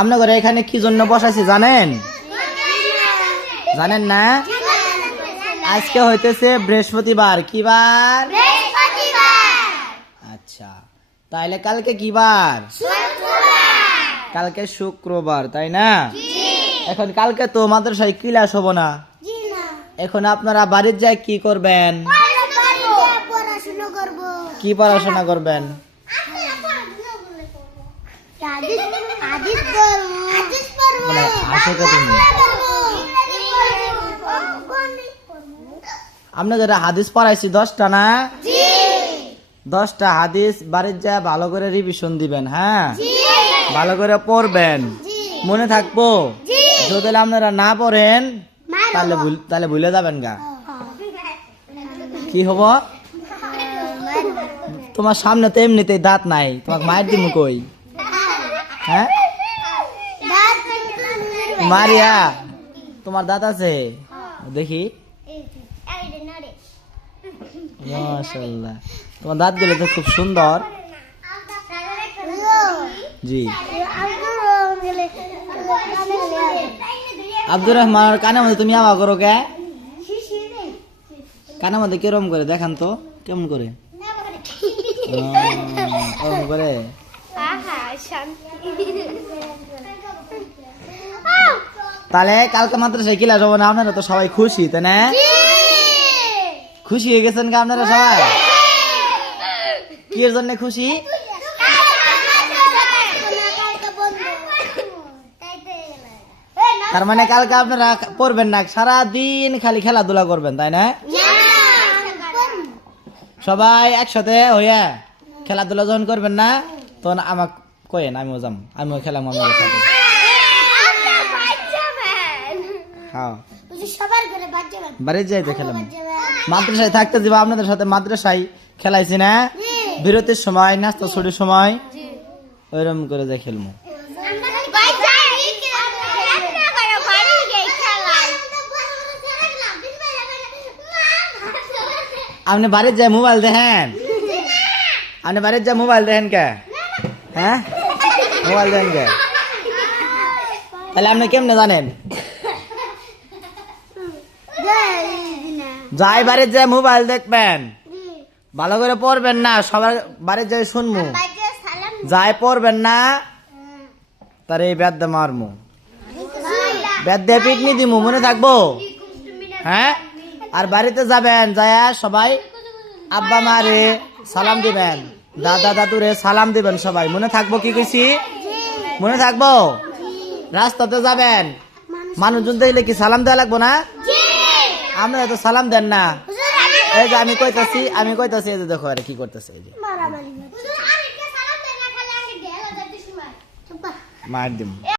আপনাদের এখানে কি জন্য বসাইছি জানেন? জানেন না? আজকে হইতেছে বৃহস্পতিবার। কি বার? আচ্ছা, তাইলে কালকে কি বার? কালকে শুক্রবার, তাই না? এখন কালকে তো মাদ্রাসায় ক্লাস হবো না। এখন আপনারা বাড়ির যায় কি করবেন? কি পড়াশোনা করবেন? আপনাদের হাদিস পড়াইছি 10টা না? 10টা হাদিস বাড়ির যায় ভালো করে রিভিশন দিবেন। হ্যাঁ, ভালো করে পড়বেন, মনে থাকবো। যদি আপনারা না পড়েন তাহলে ভুলে যাবেন গা। কি হবো? তোমার সামনে তো এমনিতেই দাঁত নাই, তোমাকে মায়ের দিম কই? হ্যাঁ মারিয়া, তোমার দাঁত আছে দেখি। মাশাআল্লাহ, তোমার দাঁত গুলো তো খুব সুন্দর। জি, আব্দুর রহমান কানের মধ্যে তুমি আওয়া করো কে? কানের মধ্যে কিরম করে দেখান তো, কেমন করে করে? তাহলে কালকে মাদ্রাসায় ক্লাস হবে না, আপনারা তো সবাই খুশি, তাই না? খুশি হয়ে গেছেন কি আপনারা সবাই? কি এর জন্য খুশি? তার মানে কালকে আপনারা পড়বেন না, সারাদিন খালি খেলাধুলা করবেন, তাই না? সবাই একসাথে হইয়া খেলাধুলা যখন করবেন না, তখন আমাকে কয়েন, আমিও যাম, আমিও খেলাম আমাদের সাথে। হ্যাঁ, বাড়ির যাই তো খেলাম। মাদ্রাসায় থাকতে যাবো আপনাদের সাথে, মাদ্রাসায় খেলাইছি না? বিরতির সময়, নাস্তা ছুটির সময় ওইরকম করে যাই খেলবো। আপনি বাড়ির যায় মোবাইল দেখেন? আপনি বাড়ির যায় মোবাইল দেখেন কে? হ্যাঁ, মোবাইল দেখেন কে? তাহলে আপনি কেমনে জানেন? যাই বাড়ির যায় মোবাইল দেখবেন, ভালো করে পড়বেন না, সবার বাড়ির যায় শুনবো। যাই পড়বেন না, তার এই ব্যাদ মারমু, ব্যাদ দিয়ে পিটনি দিমু, মনে থাকবো? হ্যাঁ, আর বাড়িতে যাবেন, যায় সবাই আব্বা মারে সালাম দিবেন, দাদা দাদুরে সালাম দিবেন, সবাই মনে থাকবো? কি কইছি মনে থাকবো? রাস্তাতে যাবেন, মানুষজন দেখলে কি সালাম দেওয়া লাগবো না? আপনারা তো সালাম দেন না। এই যে আমি কইতাছি, এই যে দেখো আরে কি করতেছে, এই যে মার দিম।